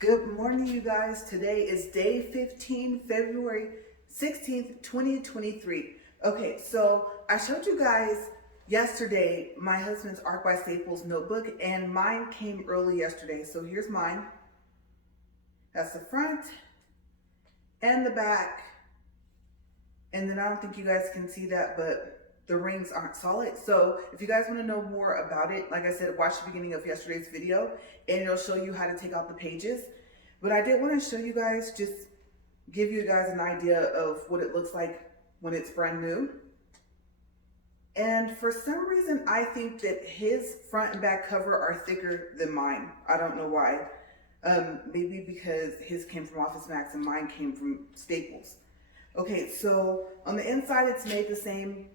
Good morning, you guys. Today is day 15, February 16th, 2023. Okay, so I showed you guys yesterday my husband's Art by Staples notebook, and mine came early yesterday. So here's mine. That's the front and the back. And then I don't think you guys can see that, but the rings aren't solid. So if you guys want to know more about it, like I said, watch the beginning of yesterday's video and it'll show you how to take out the pages. But I did want to show you guys, just give you guys an idea of what it looks like when it's brand new. And for some reason, I think that his front and back cover are thicker than mine. I don't know why. Maybe because his came from Office Max and mine came from Staples. Okay, so on the inside, it's made the same.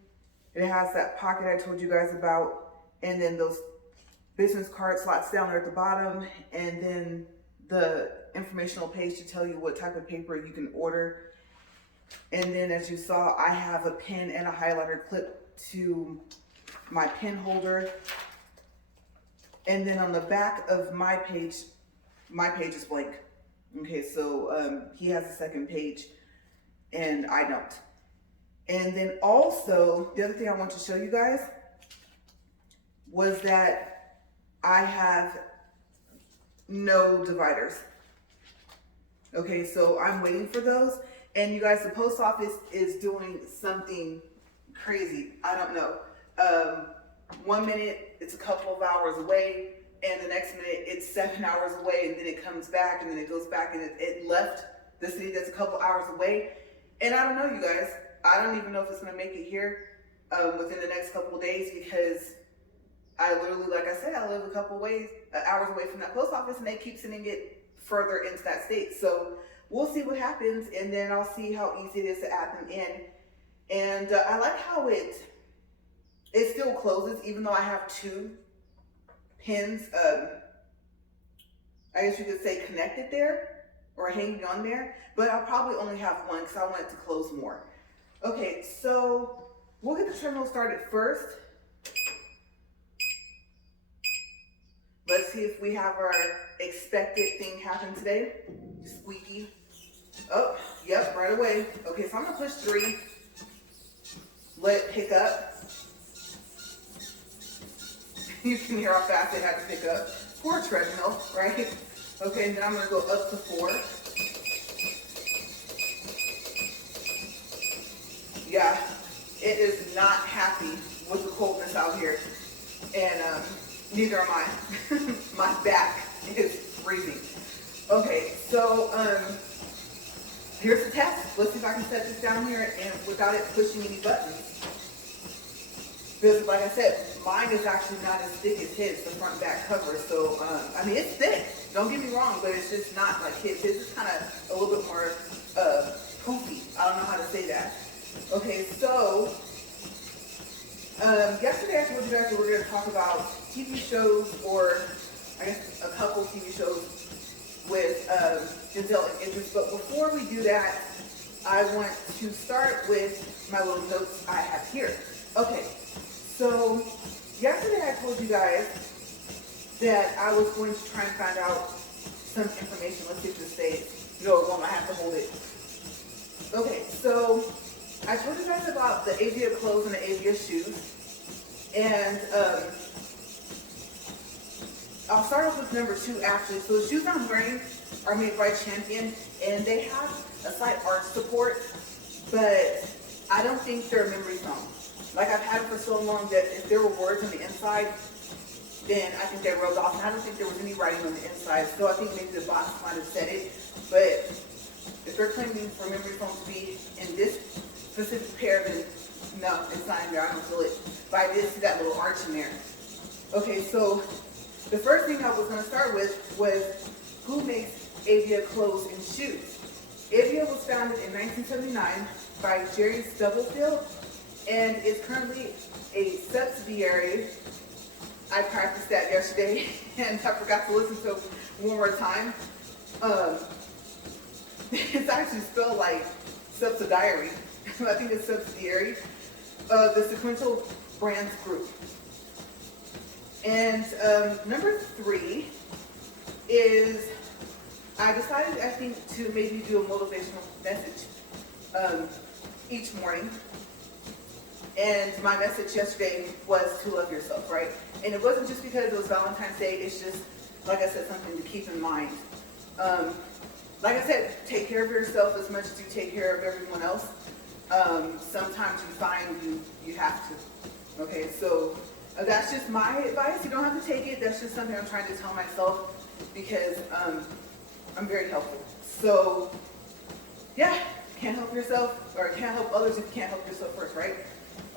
It has that pocket I told you guys about, and then those business card slots down there at the bottom, and then the informational page to tell you what type of paper you can order. And then as you saw, I have a pen and a highlighter clip to my pen holder. And then on the back of my page is blank. Okay, so he has a second page and I don't. And then also, the other thing I want to show you guys was that I have no dividers. Okay, so I'm waiting for those. And you guys, the post office is doing something crazy. I don't know. 1 minute, it's a couple of hours away, and the next minute, it's 7 hours away, and then it comes back, and then it goes back, and it left the city that's a couple hours away. And I don't know, you guys. I don't even know if it's going to make it here within the next couple of days, because I literally, like I said, I live a couple hours away from that post office, and they keep sending it further into that state. So we'll see what happens, and then I'll see how easy it is to add them in. And I like how it still closes, even though I have two pins, I guess you could say connected there or hanging on there, but I'll probably only have one because I want it to close more. Okay, so we'll get the treadmill started first. Let's see if we have our expected thing happen today. Squeaky. Oh, yep, right away. Okay, so I'm gonna push 3. Let it pick up. You can hear how fast it had to pick up. Poor treadmill, right? Okay, and then I'm gonna go up to 4. Yeah, it is not happy with the coldness out here. And neither am I. My back is freezing. Okay, so here's the test. Let's see if I can set this down here and without it pushing any buttons. Because like I said, mine is actually not as thick as his, the front and back cover. So, I mean, it's thick. Don't get me wrong, but it's just not like his. His is kind of a little bit more poofy. I don't know how to say that. Okay, so yesterday I told you guys that we're going to talk about TV shows, or I guess a couple TV shows with Denzel and Idris. But before we do that, I want to start with my little notes I have here. Okay, so yesterday I told you guys that I was going to try and find out some information. Let's see if this stays. No, it won't. I have to hold it. Okay, so I told you guys about the Avia clothes and the Avia shoes. And I'll start off with number 2 actually. So the shoes I'm wearing are made by Champion, and they have a slight arch support, but I don't think they're memory foam. Like, I've had it for so long that if there were words on the inside, then I think they rubbed off, and I don't think there was any writing on the inside, so I think maybe the box might have said it. But if they're claiming for memory foam to be in this specific pair, then no, it's not in there. I don't feel it. But I did see that little arch in there. Okay, so the first thing I was going to start with was who makes Avia clothes and shoes. Avia was founded in 1979 by Jerry Stubblefield and is currently a subsidiary. I practiced that yesterday and I forgot to listen to it one more time. It's actually spelled like subsidiary. I think it's subsidiary of the Sequential Brands Group. And number 3 is I decided, I think, to maybe do a motivational message each morning. And my message yesterday was to love yourself, right? And it wasn't just because it was Valentine's Day. It's just, like I said, something to keep in mind. Like I said, take care of yourself as much as you take care of everyone else. Sometimes you find you have to. Okay, so that's just my advice. You don't have to take it. That's just something I'm trying to tell myself because I'm very helpful. So yeah, can't help yourself, or can't help others if you can't help yourself first, right?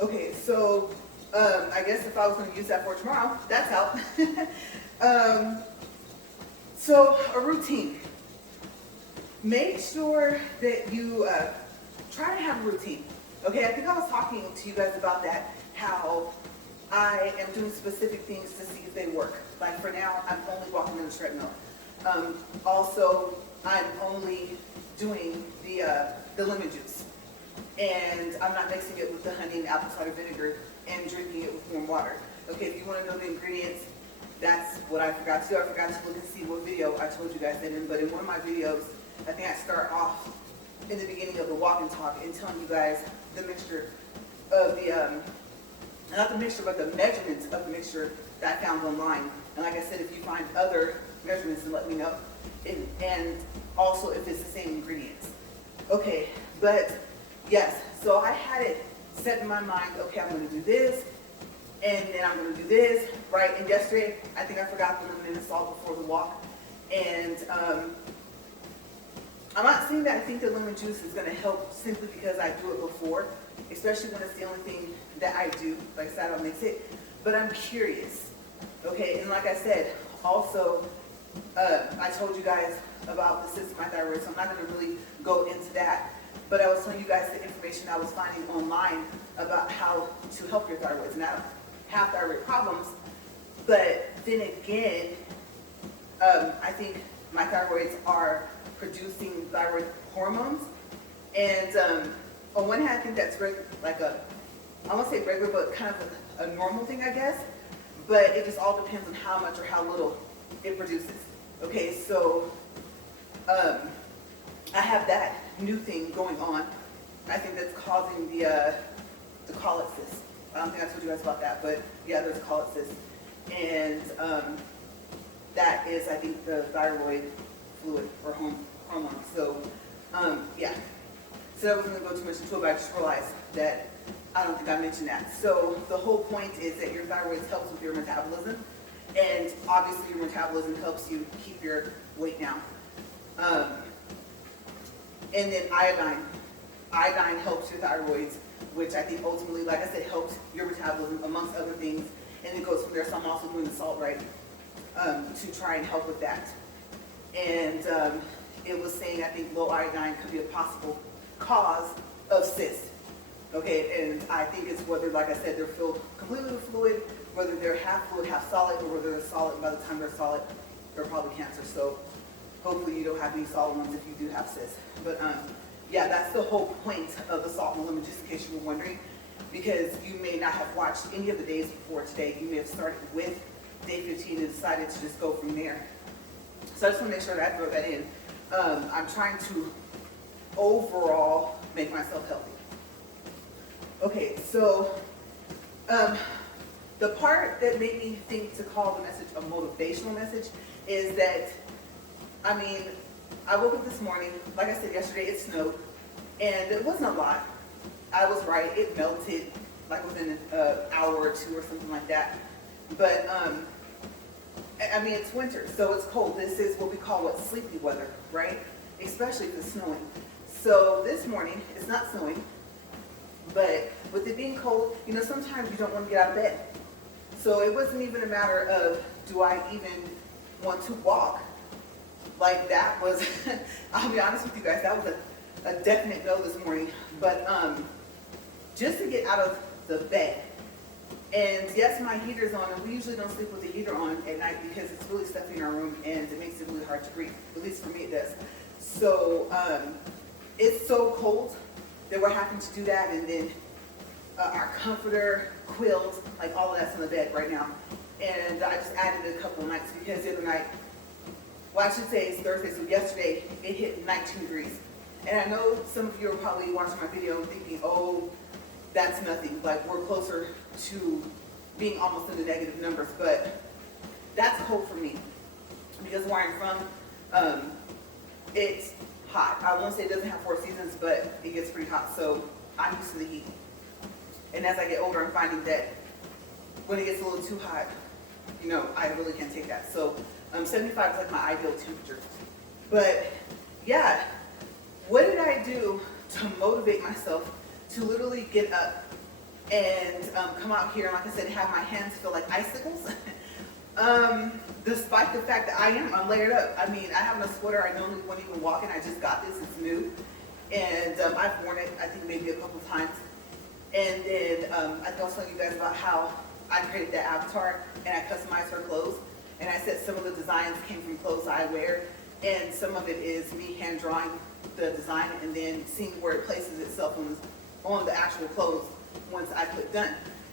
Okay, so I guess if I was going to use that for tomorrow, that's out. So a routine. Make sure that you try to have a routine. Okay, I think I was talking to you guys about that, how I am doing specific things to see if they work. Like for now, I'm only walking on the treadmill. Also, I'm only doing the lemon juice. And I'm not mixing it with the honey and apple cider vinegar and drinking it with warm water. Okay, if you want to know the ingredients, that's what I forgot to do. I forgot to look and see what video I told you guys that in, but in one of my videos, I think I start off in the beginning of the walk and talk and telling you guys the mixture of the, not the mixture, but the measurements of the mixture that I found online. And like I said, if you find other measurements, then let me know. And also if it's the same ingredients. Okay, but yes, so I had it set in my mind, okay, I'm going to do this, and then I'm going to do this, right? And yesterday, I think I forgot the lemon and salt before the walk. And I'm not saying that I think the lemon juice is going to help simply because I do it before, especially when it's the only thing that I do. Like I said, I don't mix it, but I'm curious, okay? And like I said, also, I told you guys about the cyst of my thyroid, so I'm not going to really go into that. But I was telling you guys the information I was finding online about how to help your thyroids. And I don't have thyroid problems, but then again, I think my thyroids are producing thyroid hormones. And on one hand, I think that's like I won't say regular, but kind of a normal thing, I guess. But it just all depends on how much or how little it produces. Okay, so I have that new thing going on. I think that's causing the collet cyst. I don't think I told you guys about that, but yeah, there's a collet cyst. And that is, I think, the thyroid fluid or hormone. So yeah, so I wasn't going to go too much into it, but I just realized that I don't think I mentioned that. So the whole point is that your thyroid helps with your metabolism, and obviously your metabolism helps you keep your weight down. And then iodine. Iodine helps your thyroids, which I think ultimately, like I said, helps your metabolism amongst other things. And it goes from there. So I'm also doing the salt, right, to try and help with that. And it was saying, I think low iodine could be a possible cause of cysts. Okay, and I think it's whether, like I said, they're filled completely with fluid, whether they're half fluid, half solid, or whether they're solid. By the time they're solid, they're probably cancer. So hopefully you don't have any solid ones if you do have cysts. But yeah, that's the whole point of the salt and lemon, just in case you were wondering, because you may not have watched any of the days before today. You may have started with day 15 and decided to just go from there. So I just want to make sure that I throw that in. I'm trying to overall make myself healthy. Okay, so the part that made me think to call the message a motivational message is that, I mean, I woke up this morning, like I said yesterday, it snowed, and it wasn't a lot. I was right, it melted like within an hour or two or something like that. But, I mean, it's winter, so it's cold. This is what we call sleepy weather, right? Especially if it's snowing. So this morning, it's not snowing, but with it being cold, you know, sometimes you don't want to get out of bed. So it wasn't even a matter of, do I even want to walk? Like that was, I'll be honest with you guys, that was a definite no this morning. But just to get out of the bed. And yes, my heater's on, and we usually don't sleep with the heater on at night because it's really stuffy in our room and it makes it really hard to breathe. At least for me it does. So it's so cold that we're having to do that, and then our comforter, quilt, like all of that's in the bed right now. And I just added a couple of nights because the other night well, I should say it's Thursday, so yesterday it hit 19 degrees. And I know some of you are probably watching my video and thinking, oh, that's nothing. Like, we're closer to being almost in the negative numbers, but that's cold for me. Because where I'm from, it's hot. I won't say it doesn't have 4 seasons, but it gets pretty hot, so I'm used to the heat. And as I get older, I'm finding that when it gets a little too hot, you know, I really can't take that. So 75 is like my ideal temperature. But yeah, what did I do to motivate myself to literally get up and come out here and, like I said, have my hands feel like icicles? Despite the fact that I'm layered up. I mean, I have a sweater. I normally wouldn't even walk in. I just got this. It's new. And I've worn it, I think, maybe a couple of times. And then I think I was telling you guys about how I created that avatar and I customized her clothes. And I said some of the designs came from clothes I wear, and some of it is me hand drawing the design and then seeing where it places itself on the actual clothes once I click done.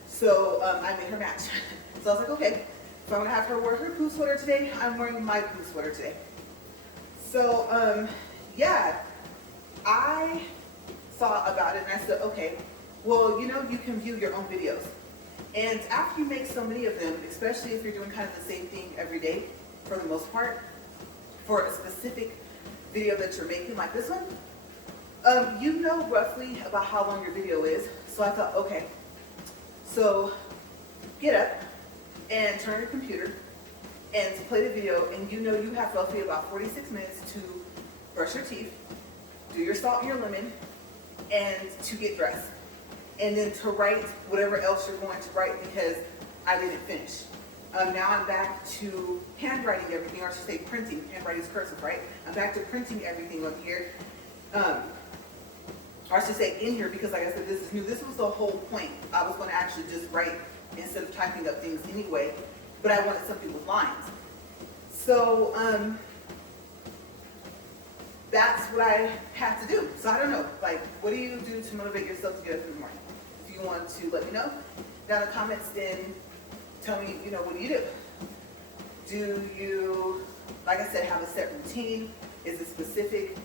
So I made her match. So I was like, okay, if I'm gonna have her wear her poo sweater today, I'm wearing my poo sweater today. So yeah, I thought about it and I said, okay, well, you know, you can view your own videos. And after you make so many of them, especially if you're doing kind of the same thing every day, for the most part, for a specific video that you're making, like this one, you know roughly about how long your video is. So I thought, okay, so get up and turn your computer and play the video, and you know you have roughly about 46 minutes to brush your teeth, do your salt and your lemon, and to get dressed. And then to write whatever else you're going to write because I didn't finish. Now I'm back to handwriting everything, or I should say printing. Handwriting is cursive, right? I'm back to printing everything on here. Or I should say in here, because like I said, this is new. This was the whole point. I was going to actually just write instead of typing up things anyway, but I wanted something with lines. So that's what I had to do. So I don't know, like, what do you do to motivate yourself to get up in the morning? If you want to let me know down in the comments, then tell me, you know, what do you do? Do you, like I said, have a set routine? Is it specific,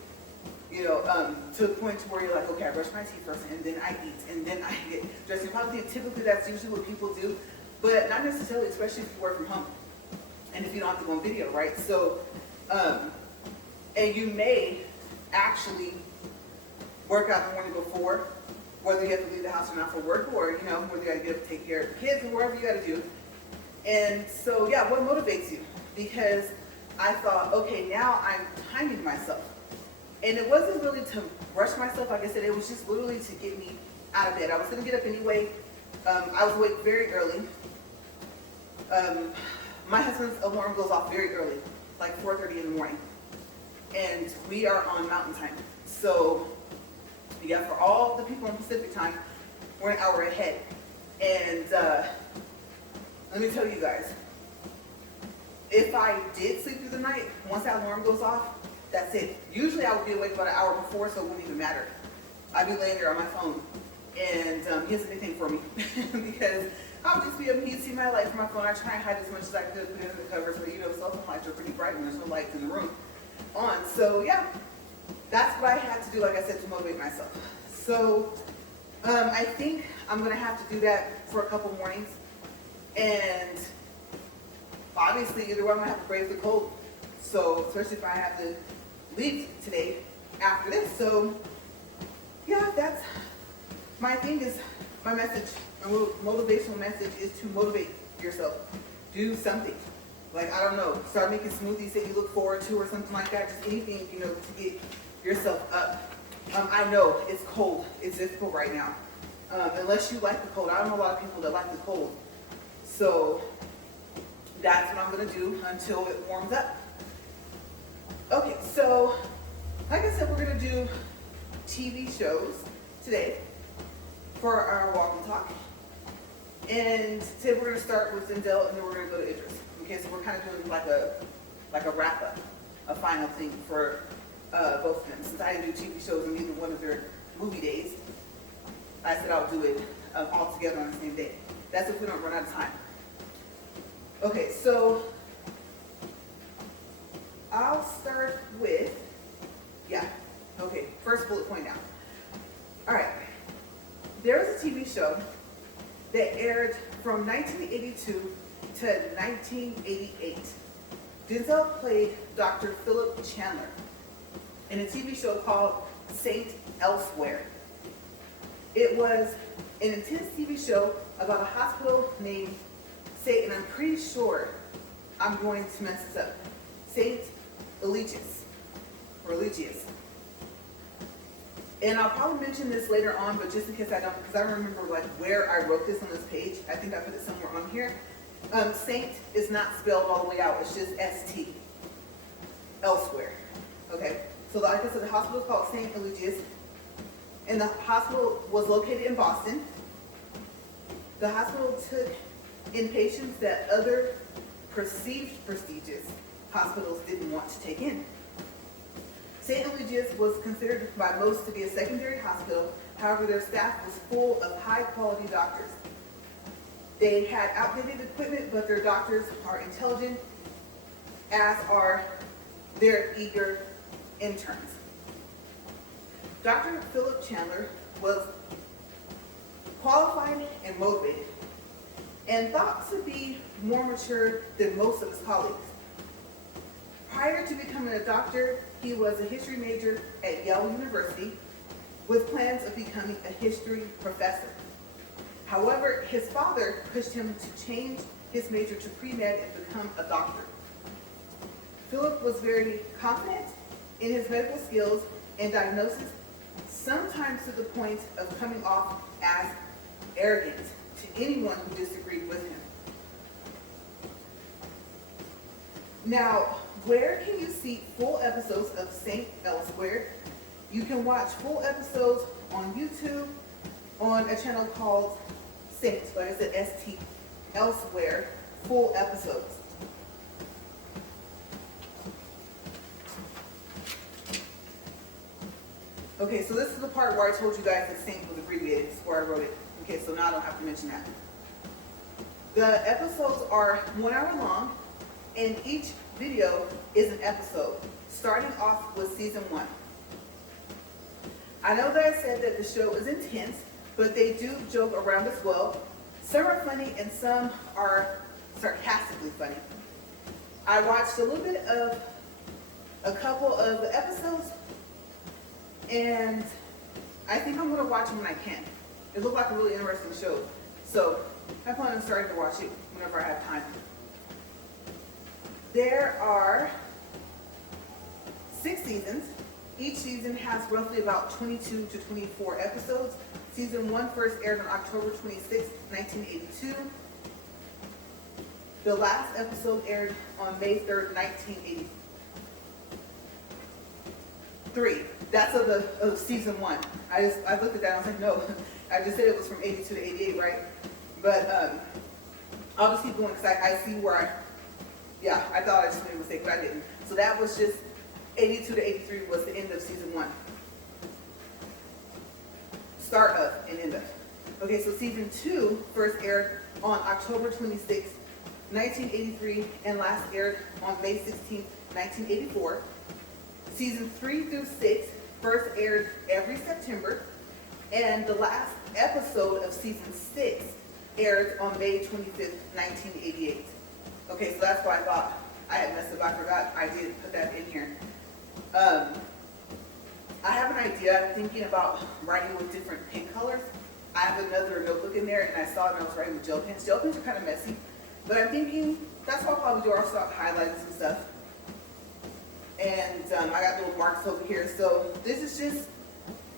you know, to the point to where you're like, okay, I brush my teeth first, and then I eat, and then I get dressed? You probably think typically that's usually what people do, but not necessarily, especially if you work from home and if you don't have to go on video, right? So, and you may actually work out the morning before, whether you have to leave the house or not for work, or, you know, whether you got to get up and take care of the kids or whatever you got to do. And so, yeah, what motivates you? Because I thought, okay, now I'm timing myself. And it wasn't really to rush myself. Like I said, it was just literally to get me out of bed. I was going to get up anyway. I was awake very early. My husband's alarm goes off very early, like 4:30 in the morning. And we are on Mountain Time. So, yeah, for all the people in Pacific Time, we're an hour ahead. And let me tell you guys, if I did sleep through the night, once that alarm goes off, that's it. Usually I would be awake about an hour before, so it wouldn't even matter. I'd be laying there on my phone, and he doesn't anything for me because I'll just be up and he'd see my light from my phone. I try and hide as much as I could, put it under the covers, but you know, cell phone lights are pretty bright when there's no lights in the room on. So yeah, that's what I had to do, like I said, to motivate myself. So I think I'm gonna have to do that for a couple mornings, and obviously either way I'm gonna have to brave the cold. So especially if I have to leave today after this. So yeah, that's my thing, is my message. My motivational message is to motivate yourself. Do something. Like, I don't know, start making smoothies that you look forward to or something like that. Just anything, you know, to get yourself up. I know it's cold. It's difficult right now. Unless you like the cold. I don't know a lot of people that like the cold. So that's what I'm going to do until it warms up. Okay, so like I said, we're going to do TV shows today for our walk and talk. And today we're going to start with Denzel, and then we're going to go to Idris. Okay, so we're kind of doing like a wrap up, a final thing for both of them. Since I didn't do TV shows on either one of their movie days, I said I'll do it all together on the same day. That's if we don't run out of time. Okay, so I'll start with, okay, first bullet point now. All right, there was a TV show that aired from 1982 to 1988. Denzel played Dr. Philip Chandler in a TV show called Saint Elsewhere. It was an intense TV show about a hospital named and I'm pretty sure I'm going to mess this up, Saint Eligius, or Eligius. And I'll probably mention this later on, but just in case I don't, because I don't remember like where I wrote this on this page. I think I put it somewhere on here. Saint is not spelled all the way out. It's just S-T. Elsewhere. Okay. So like I said, the hospital is called Saint Eligius, and the hospital was located in Boston. The hospital took inpatients that other perceived prestigious hospitals didn't want to take in. St. Eligius was considered by most to be a secondary hospital. However, their staff was full of high-quality doctors. They had outdated equipment, but their doctors are intelligent, as are their eager interns. Dr. Philip Chandler was qualified and motivated, and thought to be more mature than most of his colleagues. Prior to becoming a doctor, he was a history major at Yale University with plans of becoming a history professor. However, his father pushed him to change his major to pre-med and become a doctor. Philip was very confident in his medical skills and diagnosis, sometimes to the point of coming off as arrogant to anyone who disagreed with him. Now, where can you see full episodes of Saint Elsewhere? You can watch full episodes on YouTube on a channel called Saint, like I said, S-T, Elsewhere, full episodes. Okay, so this is the part where I told you guys that Saint was abbreviated. This is where I wrote it. Okay, so now I don't have to mention that. The episodes are 1 hour long, and each video is an episode, starting off with season 1. I know that I said that the show is intense, but they do joke around as well. Some are funny and some are sarcastically funny. I watched a little bit of a couple of the episodes, and I think I'm going to watch them when I can. It looked like a really interesting show, so I plan on starting to watch it whenever I have time. There are 6 seasons. Each season has roughly about 22 to 24 episodes. Season 1 first aired on October 26, 1982. The last episode aired on May 3rd, 1983. That's of season 1. I looked at that and I was like, no. I just said it was from 82 to 88, right? But I'll just keep going because I see where I thought I just made a mistake, but I didn't. So that was just 82 to 83 was the end of season 1. Start of and end of. Okay, so season 2 first aired on October 26, 1983, and last aired on May 16, 1984. Season 3 through 6 first aired every September, and the last episode of season 6 aired on May 25th, 1988. Okay, so that's why I thought I had messed up. I forgot I did put that in here. I have an idea. I'm thinking about writing with different pen colors. I have another notebook in there, and I saw it and I was writing with gel pens. Gel pens are kind of messy, but I'm thinking that's what I'll probably do. I'll start highlighting some stuff. And I got little marks over here. So this is just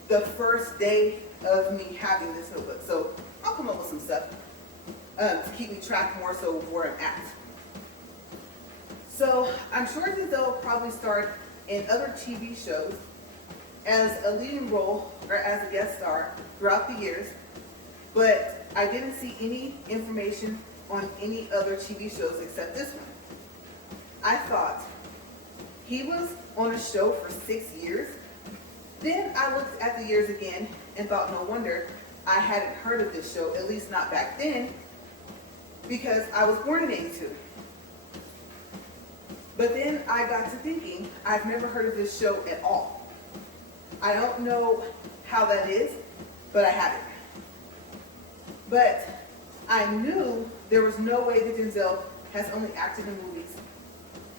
the first day of me having this notebook. So I'll come up with some stuff to keep me track more so of where I'm at. So I'm sure that they'll probably start in other TV shows as a leading role or as a guest star throughout the years, but I didn't see any information on any other TV shows except this one. I thought he was on a show for 6 years. Then I looked at the years again and thought, no wonder I hadn't heard of this show, at least not back then, because I was born in 82. But then I got to thinking, I've never heard of this show at all. I don't know how that is, but I haven't. But I knew there was no way that Denzel has only acted in movies.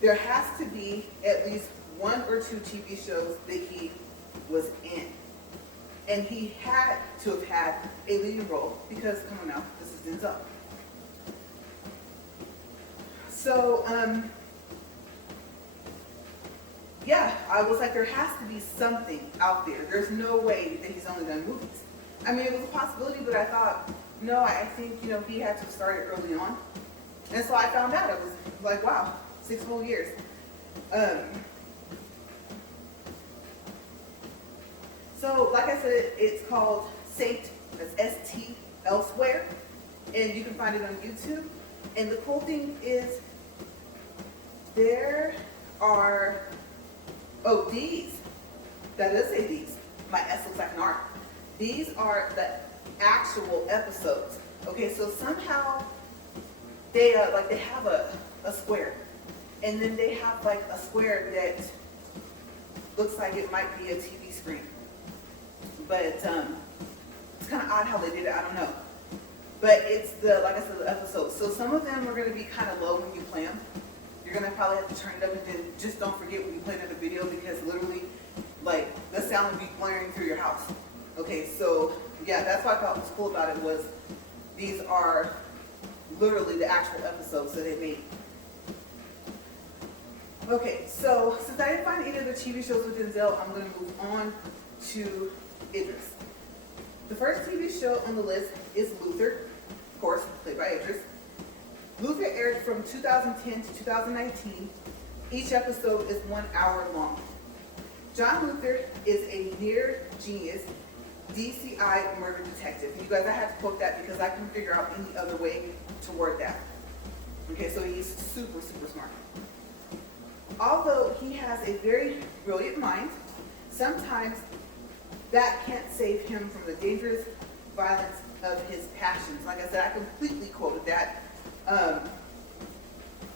There has to be at least one or two TV shows that he was in. And he had to have had a leading role because, come on now, this is Denzel. So, yeah, I was like, there has to be something out there. There's no way that he's only done movies. I mean, it was a possibility, but I thought, no, I think, he had to have started early on. And so I found out. I was like, wow, 6 whole years. So, like I said, it's called Sate, that's S-T, Elsewhere. And you can find it on YouTube. And the cool thing is, there are, these, that does say these. My S looks like an R. These are the actual episodes. Okay, so somehow they have a square, and then they have like a square that looks like it might be a TV screen. But it's kind of odd how they did it. I don't know. But it's like I said, the episodes. So some of them are going to be kind of low when you play them. You're going to probably have to turn it up, and then just don't forget when you play another video, because literally, like, the sound will be blaring through your house. Okay, so yeah, that's what I thought was cool about it, was these are literally the actual episodes that they made. Okay, so since I didn't find any other TV shows with Denzel, I'm going to move on to Idris. The first TV show on the list is Luther, of course, played by Idris. Luther aired from 2010 to 2019. Each episode is 1 hour long. John Luther is a near genius DCI murder detective. You guys, I had to quote that because I couldn't figure out any other way to word that. Okay, so he's super, super smart. Although he has a very brilliant mind, sometimes that can't save him from the dangerous violence of his passions. Like I said, I completely quoted that.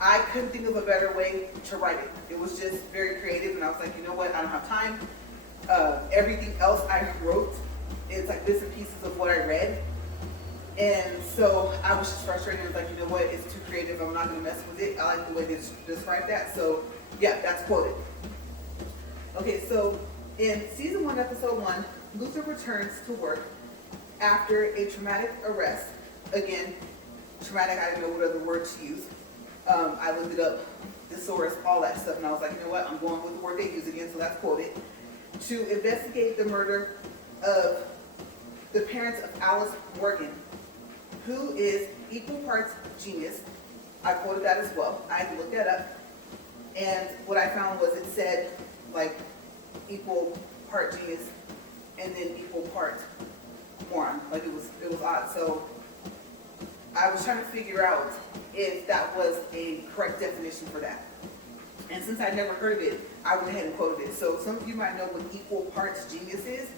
I couldn't think of a better way to write it. It was just very creative, and I was like, you know what, I don't have time. Everything else I wrote, it's like bits and pieces of what I read. And so I was just frustrated. I was like, you know what, it's too creative. I'm not going to mess with it. I like the way they described that. So yeah, that's quoted. Okay, so in season 1, episode 1, Luther returns to work after a traumatic arrest. Again, traumatic, I didn't know what other word to use. I looked it up, thesaurus, all that stuff, and I was like, you know what, I'm going with the word they use again, so that's quoted. To investigate the murder of the parents of Alice Morgan, who is equal parts genius. I quoted that as well. I had to look that up. And what I found was it said, like, equal part genius and then equal part moron. Like, it was odd. So I was trying to figure out if that was a correct definition for that. And since I'd never heard of it, I went ahead and quoted it. So some of you might know what equal parts genius is,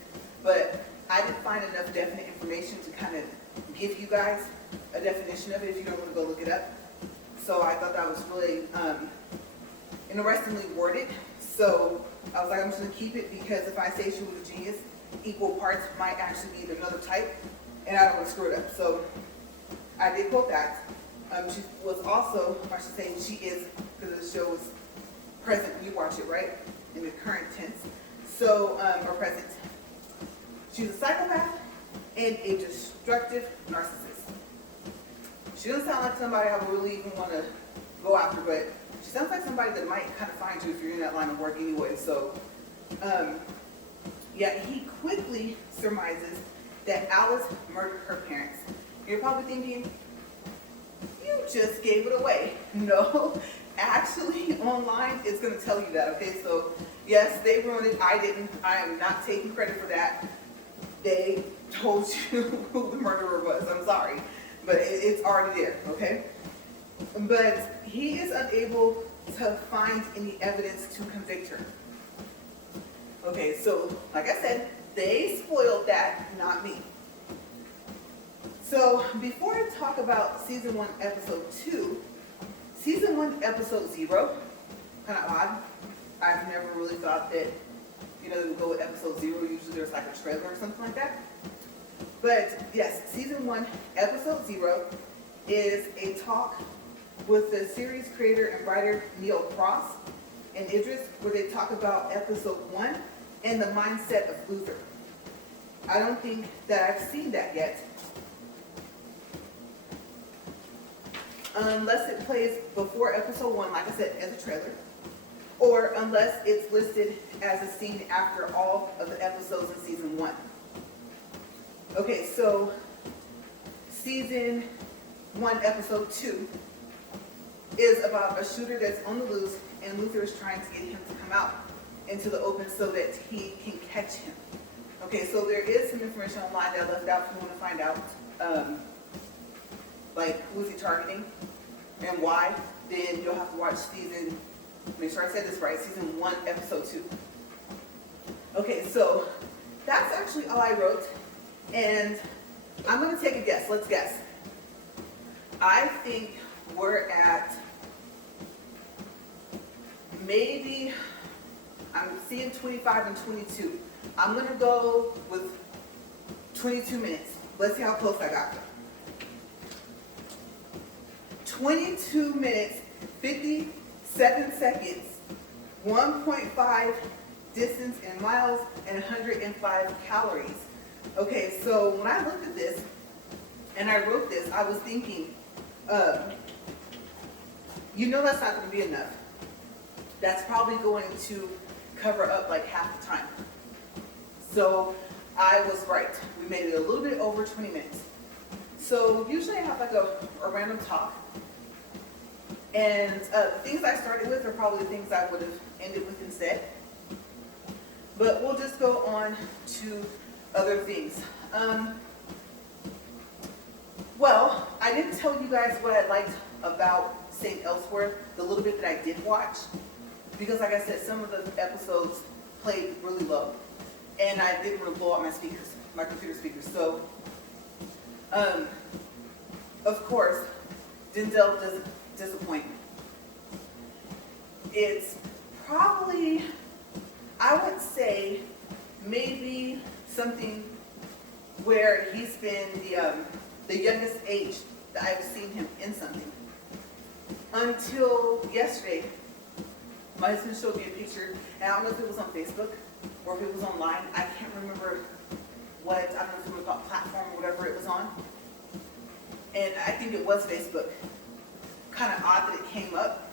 but I didn't find enough definite information to kind of give you guys a definition of it if you don't want to go look it up. So I thought that was really interestingly worded. So I was like, I'm just going to keep it, because if I say she was a genius, equal parts might actually be another type, and I don't want to screw it up. So I did quote that. She was also, I should say, she is, because the show is present when you watch it, right? In the current tense. So, or present. She's a psychopath and a destructive narcissist. She doesn't sound like somebody I would really even want to go after, but she sounds like somebody that might kind of find you if you're in that line of work anyway. So, yeah, he quickly surmises that Alice murdered her parents. You're probably thinking, you just gave it away. No, actually online it's going to tell you that, okay? So yes, they ruined it. I didn't. I am not taking credit for that. They told you who the murderer was. I'm sorry, but it's already there, okay? But he is unable to find any evidence to convict her. Okay, so like I said, they spoiled that, not me. So before I talk about season 1, episode 2, season 1, episode 0, kind of odd. I've never really thought that, you know, they would go with episode 0. Usually there's like a trailer or something like that. But yes, season 1, episode 0 is a talk with the series creator and writer Neil Cross and Idris, where they talk about episode 1 and the mindset of Luther. I don't think that I've seen that yet. Unless it plays before episode 1, like I said, as a trailer. Or unless it's listed as a scene after all of the episodes in season 1. Okay, so season 1, episode 2 is about a shooter that's on the loose, and Luther is trying to get him to come out into the open so that he can catch him. Okay, so there is some information online that I left out if you want to find out, like who is he targeting and why. Then you'll have to watch make sure I said this right, season 1, episode 2. Okay, so that's actually all I wrote, and I'm going to take a guess. Let's guess. I think we're at maybe, I'm seeing 25 and 22. I'm going to go with 22 minutes. Let's see how close I got. 22 minutes, 57 seconds, 1.5 distance in miles, and 105 calories. Okay, so when I looked at this and I wrote this, I was thinking, you know that's not going to be enough. That's probably going to cover up like half the time. So I was right. We made it a little bit over 20 minutes. So usually I have like a random talk. And the things I started with are probably the things I would have ended with instead. But we'll just go on to other things. Well, I didn't tell you guys what I liked about St. Elsewhere, the little bit that I did watch. Because like I said, some of the episodes played really low. And I didn't want to blow out my computer speakers. So, of course, Denzel doesn't disappoint me. It's probably, I would say, maybe something where he's been the youngest age that I've seen him in something. Until yesterday, my husband showed me a picture, and I don't know if it was on Facebook or if it was online. I can't remember I don't know if it was a platform or whatever it was on. And I think it was Facebook. Kind of odd that it came up.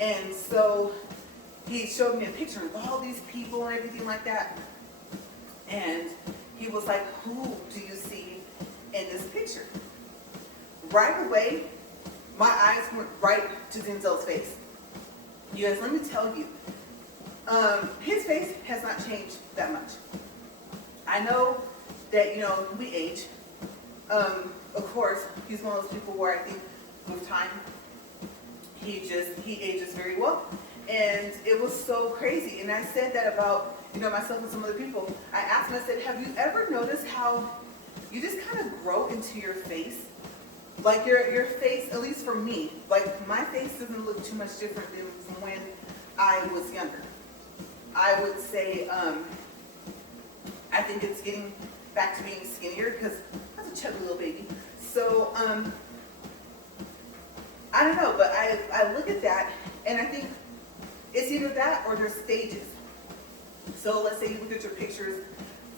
And so he showed me a picture of all these people and everything like that. And he was like, who do you see in this picture? Right away, my eyes went right to Denzel's face. You guys, let me tell you, his face has not changed that much. I know that, you know, we age. Of course, he's one of those people where I think with time, he ages very well. And it was so crazy. And I said that about, you know, myself and some other people. I asked him, I said, have you ever noticed how you just kind of grow into your face? Like your face, at least for me, like my face doesn't look too much different than from when I was younger. I would say, I think it's getting back to being skinnier because I was a chubby little baby. So, I don't know, but I look at that and I think it's either that or there's stages. So let's say you look at your pictures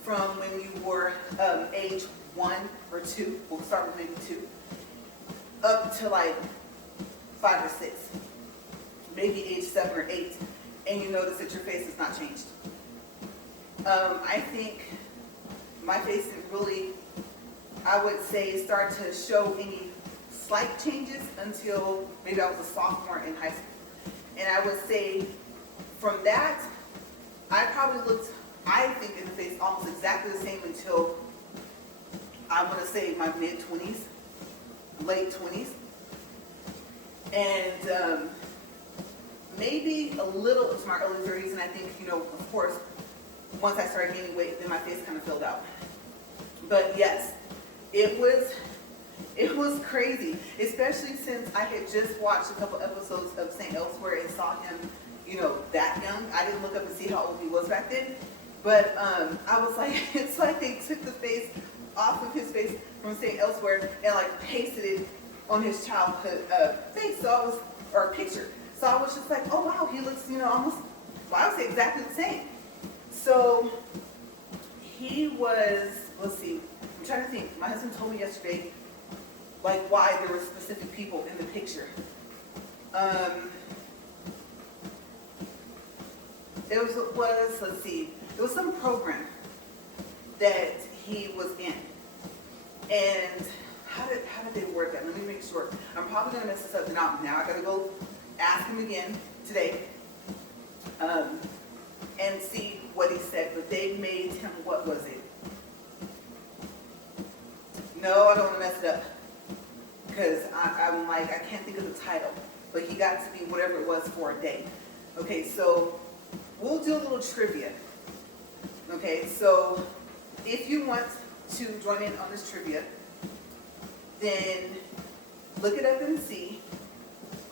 from when you were age 1 or 2, we'll start with maybe 2, up to like 5 or 6, maybe age 7 or 8, and you notice that your face has not changed. I think my face didn't really, I would say, start to show any slight changes until maybe I was a sophomore in high school. And I would say from that, I probably looked, I think, in the face almost exactly the same until I want to say my mid-20s, late 20s. And maybe a little into my early 30s. And I think, you know, of course, once I started gaining weight, then my face kind of filled out. But yes, it was crazy, especially since I had just watched a couple episodes of St. Elsewhere and saw him that young. I didn't look up and see how old he was back then. But I was like, it's like they took the face off of his face from staying elsewhere and like pasted it on his childhood face. So I was, or picture. So I was just like, oh wow, he looks, almost, well, I would say exactly the same. So he was, let's see, I'm trying to think. My husband told me yesterday, like why there were specific people in the picture. Let's see, it was some program that he was in. And how did they word that? Let me make sure. I'm probably going to mess this up now. I got to go ask him again today and see what he said. But they made him, what was it? No, I don't want to mess it up. Because I'm like, I can't think of the title. But he got to be whatever it was for a day. Okay, so we'll do a little trivia. Okay, so if you want to join in on this trivia, then look it up and see.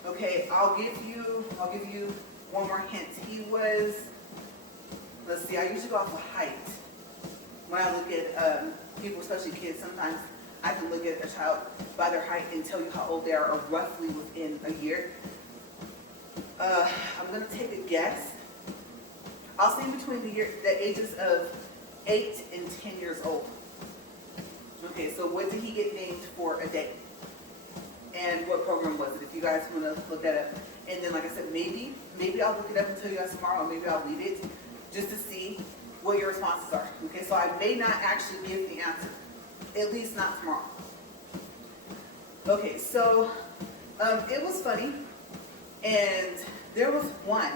Okay, I'll give you one more hint. He was, let's see, I usually go off of height. When I look at people, especially kids, sometimes I can look at a child by their height and tell you how old they are, or roughly within a year. I'm going to take a guess. I'll say between the ages of 8 and 10 years old. Okay, so what did he get named for a day? And what program was it? If you guys want to look that up. And then, like I said, maybe I'll look it up and tell you guys tomorrow, or maybe I'll leave it just to see what your responses are. Okay, so I may not actually give the answer, at least not tomorrow. Okay, so it was funny, and there was one.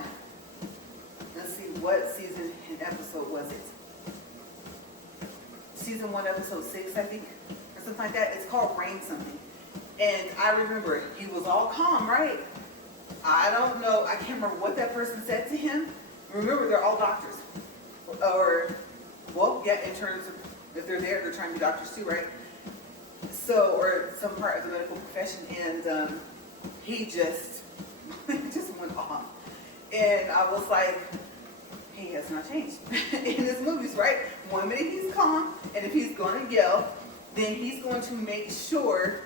Let's see, what season and episode was it? Season 1, episode 6, I think, or something like that. It's called Rain something. And I remember he was all calm, right? I don't know, I can't remember what that person said to him. Remember, they're all doctors. Or, well, yeah, interns, if they're there, they're trying to be doctors too, right? So, or some part of the medical profession. And he just went off. And I was like, he has not changed in his movies, right? 1 minute he's calm, and if he's going to yell, then he's going to make sure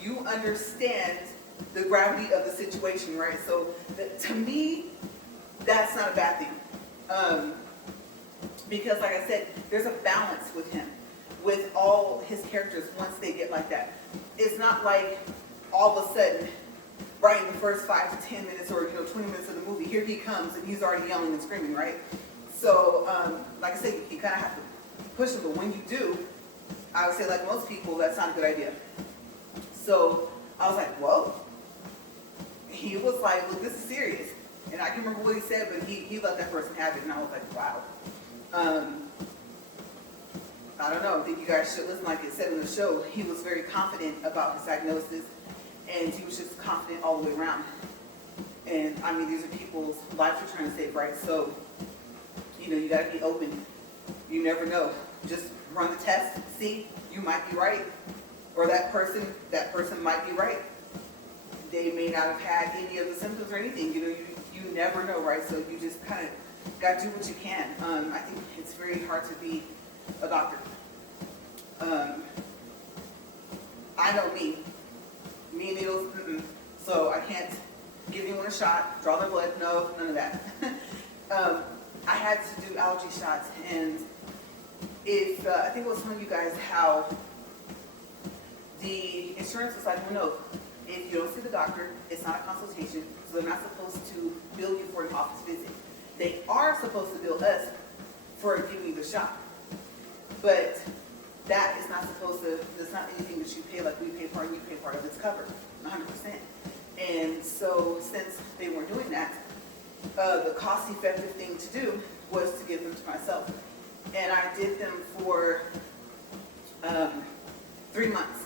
you understand the gravity of the situation, right? So to me, that's not a bad thing. Because like I said, there's a balance with him, with all his characters once they get like that. It's not like all of a sudden, right in the first 5 to 10 minutes or 20 minutes of the movie, here he comes and he's already yelling and screaming, right? So, like I said, you kind of have to push him, but when you do, I would say like most people, that's not a good idea. So I was like, whoa. He was like, look, this is serious. And I can't remember what he said, but he let that person have it, and I was like, wow. I don't know, I think you guys should listen. Like it said in the show, he was very confident about his diagnosis, and he was just confident all the way around. And I mean, these are people's lives you're trying to save, right? So, you got to be open. You never know. Just run the test, see, you might be right. Or that person might be right. They may not have had any of the symptoms or anything. You never know, right? So you just kind of got to do what you can. I think it's very hard to be a doctor. I know me and needles, so I can't give anyone a shot, draw their blood, no, none of that. I had to do allergy shots, and if, I think it was telling you guys how the insurance was like, well, no, if you don't see the doctor, it's not a consultation, so they're not supposed to bill you for an office visit. They are supposed to bill us for giving you the shot, but that is not supposed to, that's not anything that you pay like we pay for and you pay for it. It's covered 100%. And so since they weren't doing that, the cost-effective thing to do was to give them to myself. And I did them for 3 months.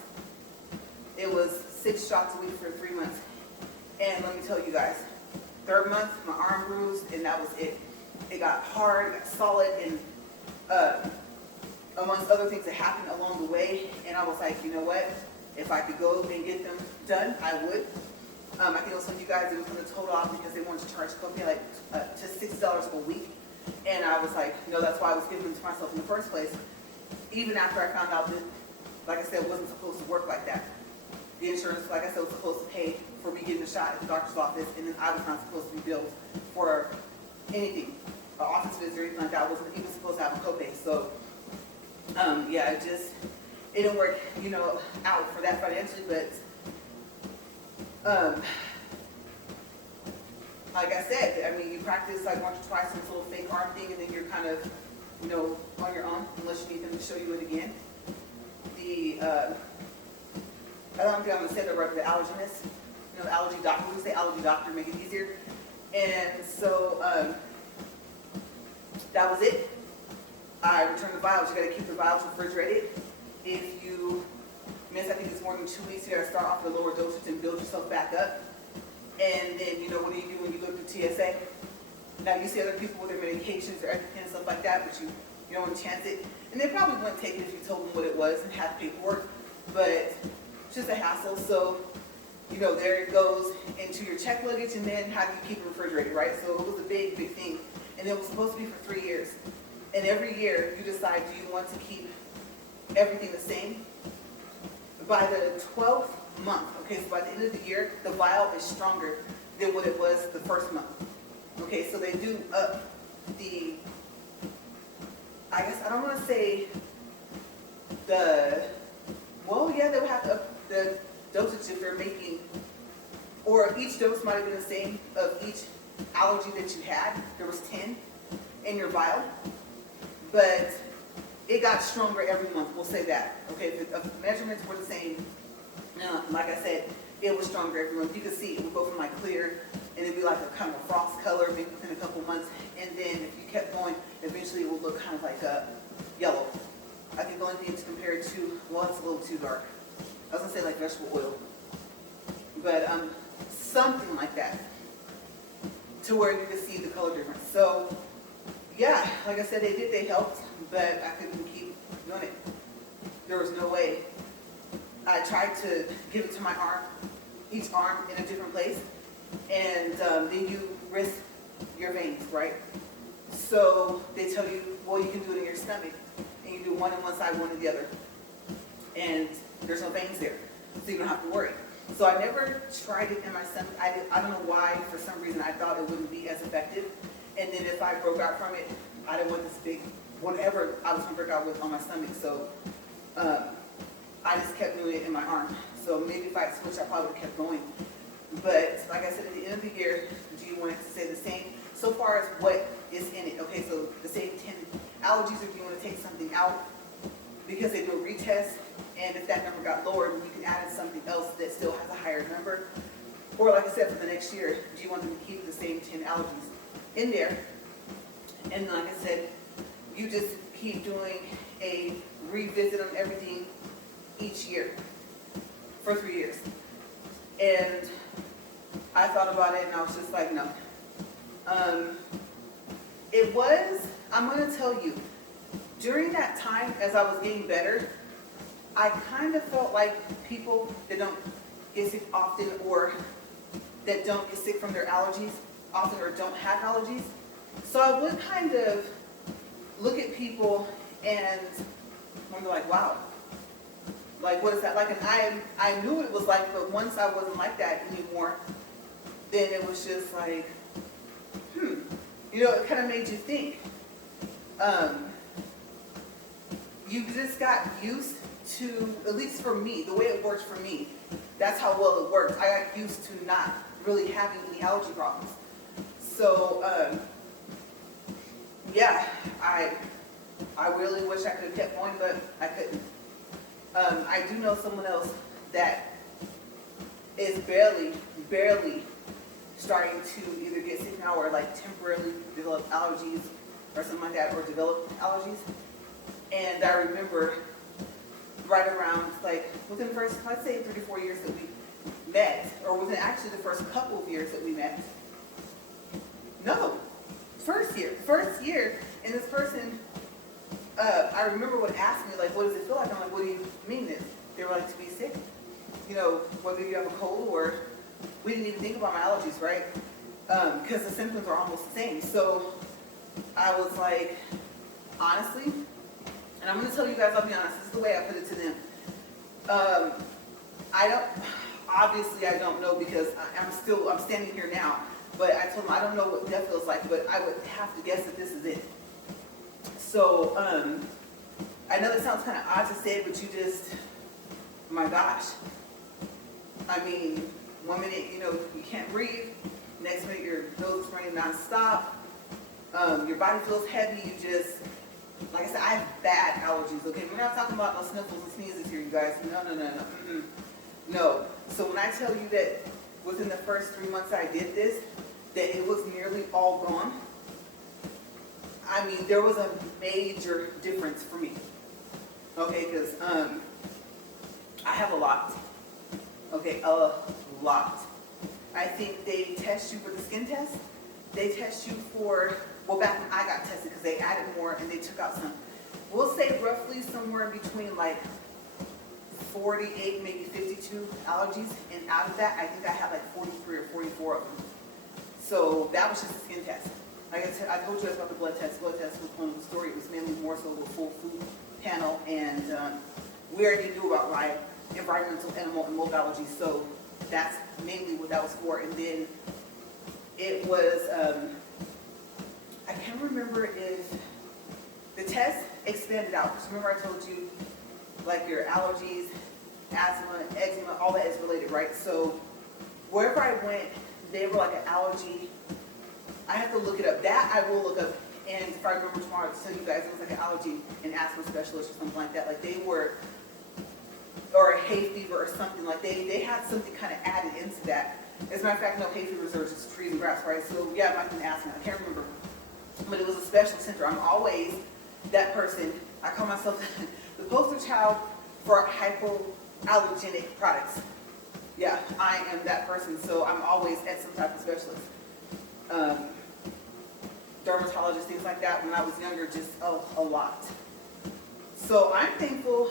It was 6 shots a week for 3 months. And let me tell you guys, 3rd month, my arm bruised, and that was it. It got hard, it got solid, and amongst other things that happened along the way. And I was like, you know what? If I could go and get them done, I would. I think it was some of you guys, it was going to total off because they wanted to charge the company like just $60 a week. And I was like, that's why I was giving them to myself in the first place. Even after I found out that, like I said, it wasn't supposed to work like that. The insurance, like I said, was supposed to pay for me getting a shot at the doctor's office, and then I was not supposed to be billed for anything, an office visit or anything like that. I wasn't even supposed to have a copay. So, yeah, it didn't work, out for that financially, but like I said, I mean, you practice like once or twice this little fake arm thing, and then you're kind of, on your own, unless you need them to show you it again. I don't think I'm going to say the right, the allergenist, allergy doctor, we say allergy doctor, make it easier. And so, that was it. I returned the vials. You got to keep the vials refrigerated. If you miss, I think it's more than 2 weeks, you got to start off with a lower dosage and build yourself back up. And then, what do you do when you go through TSA? Now, you see other people with their medications or everything and stuff like that, but you don't want to chance it. And they probably wouldn't take it if you told them what it was and had paperwork, but it's just a hassle. So, there it goes into your check luggage, and then how do you keep it refrigerated, right? So it was a big, big thing. And it was supposed to be for 3 years. And every year, you decide, do you want to keep everything the same? By the 12th month, okay, so by the end of the year, the vial is stronger than what it was the first month. Okay, so they do up the, I guess, I don't want to say they would have to up the dosage if they're making, or each dose might have been the same of each allergy that you had. There was 10 in your vial, but it got stronger every month, we'll say that. Okay, the measurements were the same. Like I said, it was stronger every month. You could see it would go from like clear, and it'd be like a kind of frost color, maybe within a couple months. And then if you kept going, eventually it would look kind of like yellow. I think the only thing to compare it to, well, it's a little too dark. I was gonna say like vegetable oil, but something like that, to where you could see the color difference. So yeah, like I said, they helped, but I couldn't keep doing it. There was no way. I tried to give it to my arm, each arm in a different place, and then you risk your veins, right? So they tell you, well, you can do it in your stomach, and you do one on one side, one on the other, and there's no veins there, so you don't have to worry. So I never tried it in my stomach. I don't know why, for some reason, I thought it wouldn't be as effective. And then if I broke out from it, I didn't want this big, whatever I was going to break out with on my stomach. So I just kept doing it in my arm. So maybe if I had switched, I probably would have kept going. But like I said, at the end of the year, do you want it to stay the same? So far as what is in it. Okay, so the same 10 allergies, if you want to take something out, because they do a retest, and if that number got lowered, you can add in something else that still has a higher number. Or like I said, for the next year, do you want them to keep the same 10 allergies in there? And like I said, you just keep doing a revisit on everything each year for 3 years. And I thought about it, and I was just like, no. I'm going to tell you, during that time, as I was getting better, I kind of felt like people that don't get sick often, or that don't get sick from their allergies often, or don't have allergies. So I would kind of look at people and wonder like, wow, like what is that like? And I knew what it was like, but once I wasn't like that anymore, then it was just like, it kind of made you think. You just got used to, at least for me, the way it works for me, that's how well it works. I got used to not really having any allergy problems. So, yeah, I really wish I could have kept going, but I couldn't. I do know someone else that is barely starting to either get sick now or like temporarily develop allergies or something like that, or develop allergies. And I remember right around, like, within the first, let's say 3 to 4 years that we met, or within actually the first couple of years that we met. No, first year, and this person, I remember would ask me, like, what does it feel like? I'm like, what do you mean this? They were like, to be sick? Whether you have a cold or, we didn't even think about my allergies, right? Because the symptoms are almost the same. So I was like, honestly, and I'm gonna tell you guys, I'll be honest, this is the way I put it to them. I don't, obviously I don't know because I'm standing here now, but I told them I don't know what death feels like, but I would have to guess that this is it. So, I know that sounds kind of odd to say, but you just, my gosh. I mean, 1 minute, you know, you can't breathe. Next minute, your nose is running nonstop. Your body feels heavy. You just, like I said, I have bad allergies, okay? We're not talking about no sniffles and sneezes here, you guys. No. No. So when I tell you that within the first 3 months I did this, that it was nearly all gone, I mean, there was a major difference for me. Okay, because I have a lot. Okay, a lot. I think they test you for the skin test. They test you for, well, back when I got tested, because they added more and they took out some. We'll say roughly somewhere between like 48, maybe 52 allergies. And out of that, I think I had like 43 or 44 of them. So that was just a skin test. Like I told you guys about the blood test. Blood test was one of the story. It was mainly more so a full food panel, and we already knew about my environmental, animal, and mold allergies. So that's mainly what that was for. And then it was, I can't remember if the test expanded out. Because remember I told you, like your allergies, asthma, eczema, all that is related, right? So wherever I went, they were like an allergy. I have to look it up. That I will look up. And if I remember tomorrow, I'll tell you guys, it was like an allergy and asthma specialist or something like that. Like they were, or a hay fever or something. Like they had something kind of added into that. As a matter of fact, no, hay fevers are just trees and grass, right? So yeah, it might have been asthma. I can't remember. But it was a special center. I'm always that person. I call myself the poster child for hypoallergenic products. Yeah, I am that person. So I'm always at some type of specialist. Dermatologist, things like that. When I was younger, just a lot. So I'm thankful,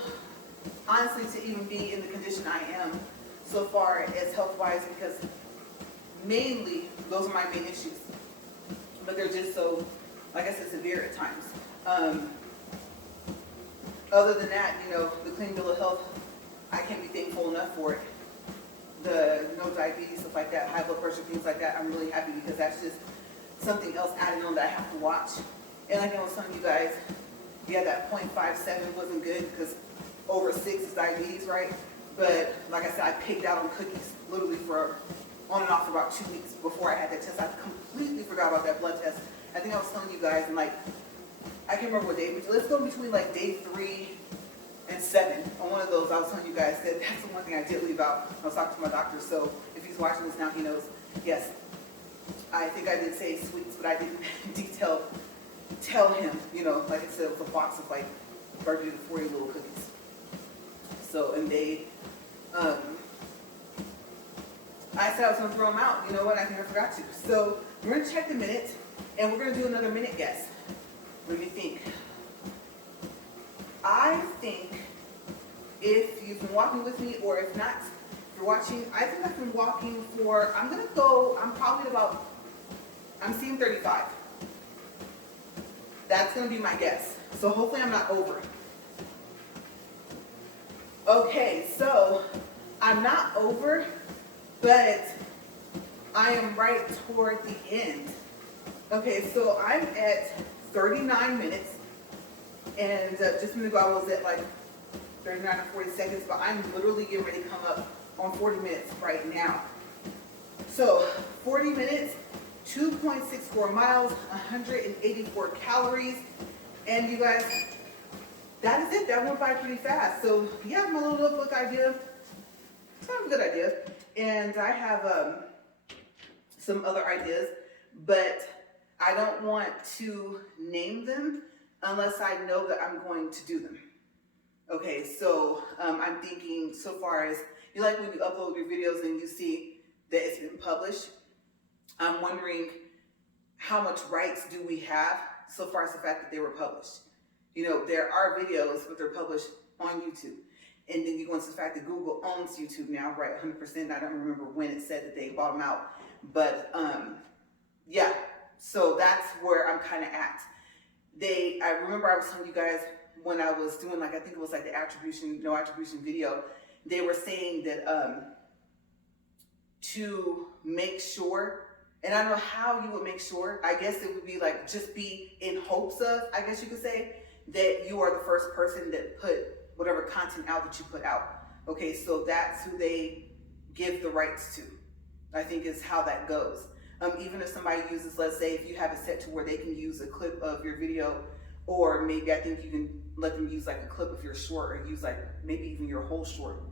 honestly, to even be in the condition I am so far as health-wise, because mainly those are my main issues. But they're just so, like I said, severe at times. Other than that, you know, the clean bill of health, I can't be thankful enough for it. The no diabetes, stuff like that, high blood pressure, things like that, I'm really happy because that's just something else added on that I have to watch. And like I was telling you guys, yeah, that 0.57 wasn't good because over 6 is diabetes, right? But like I said, I pigged out on cookies literally for on and off for about 2 weeks before I had that test. I completely forgot about that blood test. I think I was telling you guys, and like, I can't remember what day, but let's go between like day 3 and 7. On one of those, I was telling you guys that that's the one thing I did leave out. I was talking to my doctor, so if he's watching this now, he knows. Yes, I think I did say sweets, but I didn't tell him, you know, like I said, it was a box of like 30 to 40 little cookies. So, and they, I said I was going to throw them out. You know what? I think I forgot to. So, we're going to check the minute, and we're going to do another minute guess. Let me think. I think if you've been walking with me, or if not, if you're watching, I think I've been walking for, I'm going to go, I'm probably about, I'm seeing 35. That's going to be my guess. So hopefully I'm not over. Okay, so I'm not over, but I am right toward the end. Okay, so I'm at 39 minutes, and just a minute ago I was at like 39 or 40 seconds, but I'm literally getting ready to come up on 40 minutes right now. So 40 minutes, 2.64 miles, 184 calories, and you guys, that is it. That went by pretty fast. So yeah, my little notebook idea, it's kind of a good idea. And I have some other ideas, but I don't want to name them unless I know that I'm going to do them. Okay, so I'm thinking so far as, you know, like when you upload your videos and you see that it's been published, I'm wondering how much rights do we have so far as the fact that they were published. You know, there are videos, but they're published on YouTube. And then you go into the fact that Google owns YouTube now, right? 100%. I don't remember when it said that they bought them out. But yeah, so that's where I'm kind of at. I remember I was telling you guys when I was doing, like, I think it was like the no attribution video, they were saying that to make sure, and I don't know how you would make sure, I guess it would be like, just be in hopes of, I guess you could say, that you are the first person that put whatever content out that you put out. Okay, so that's who they give the rights to, I think is how that goes. Even if somebody uses, let's say if you have it set to where they can use a clip of your video, or maybe I think you can let them use like a clip of your short, or use like maybe even your whole short.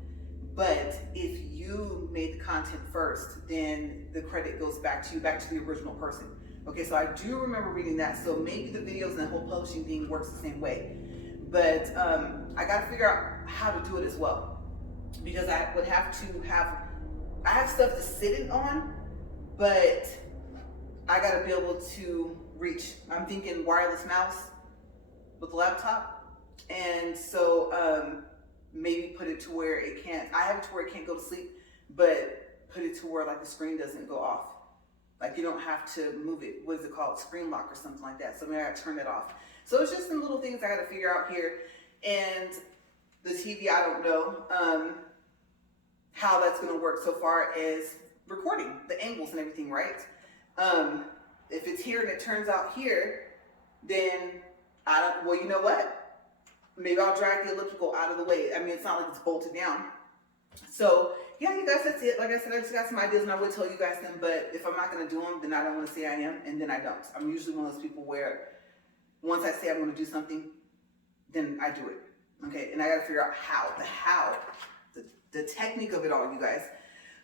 But if you made the content first, then the credit goes back to you, back to the original person. Okay, so I do remember reading that. So maybe the videos and the whole publishing thing works the same way. But I got to figure out how to do it as well, because I would have to I have stuff to sit it on, but I got to be able to reach. I'm thinking wireless mouse with the laptop, and so maybe put it to where it can't. I have it to where it can't go to sleep, but put it to where like the screen doesn't go off. Like you don't have to move it. What is it called? Screen lock or something like that. So maybe I gotta turn it off. So it's just some little things I gotta figure out here. And the TV, I don't know how that's gonna work so far as recording the angles and everything, right? If it's here and it turns out here, then well, you know what? Maybe I'll drag the elliptical out of the way. I mean, it's not like it's bolted down. So yeah, you guys, that's it. Like I said, I just got some ideas and I would tell you guys them, but if I'm not going to do them, then I don't want to say I am, and then I don't. I'm usually one of those people where once I say I'm going to do something, then I do it. Okay, and I got to figure out the technique of it all, you guys.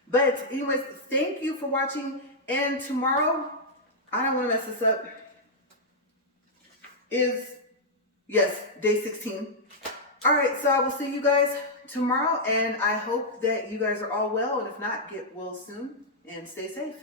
But anyways, thank you for watching. And tomorrow, I don't want to mess this up, is, yes, day 16. All right, so I will see you guys tomorrow, and I hope that you guys are all well, and if not, get well soon and stay safe.